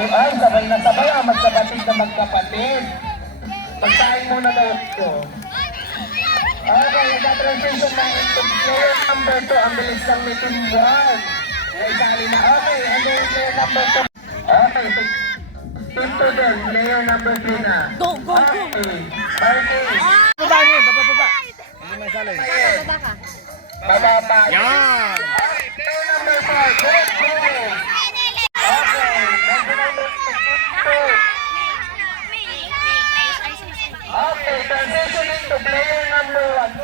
Ay, sabay na sabay ang magkapatid na magkapatid. Pagkain muna daw ito. Okay, nag-transition na into player number 2. Ang bilis lang ni Team 1. Naisali na. Okay, and then player number 2. Okay, Team 2 din. Player number 3 na. Go, go, go! Okay, Marquez. Baba niyo, baba. Hindi may sali. Baba ka. Baba pa. Yan! Okay, player number 4. Go, go! Okay, number 2. Okay, transitioning to player number 1.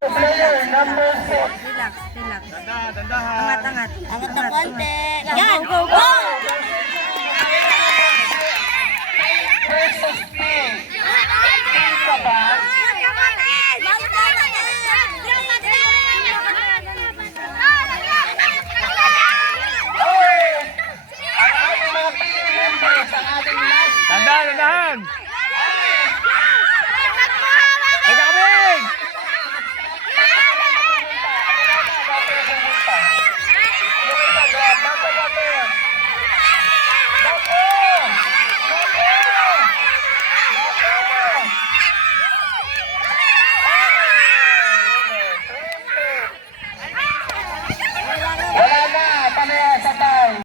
To player number 6. Relax, relax. Dandahan. Angat. Angat ng konti. Yan! Go, go, go! Versus Pink. Pink ka ba? Okay! Ang ating mga player members, ang ating last. Dandahan! Magkakabing!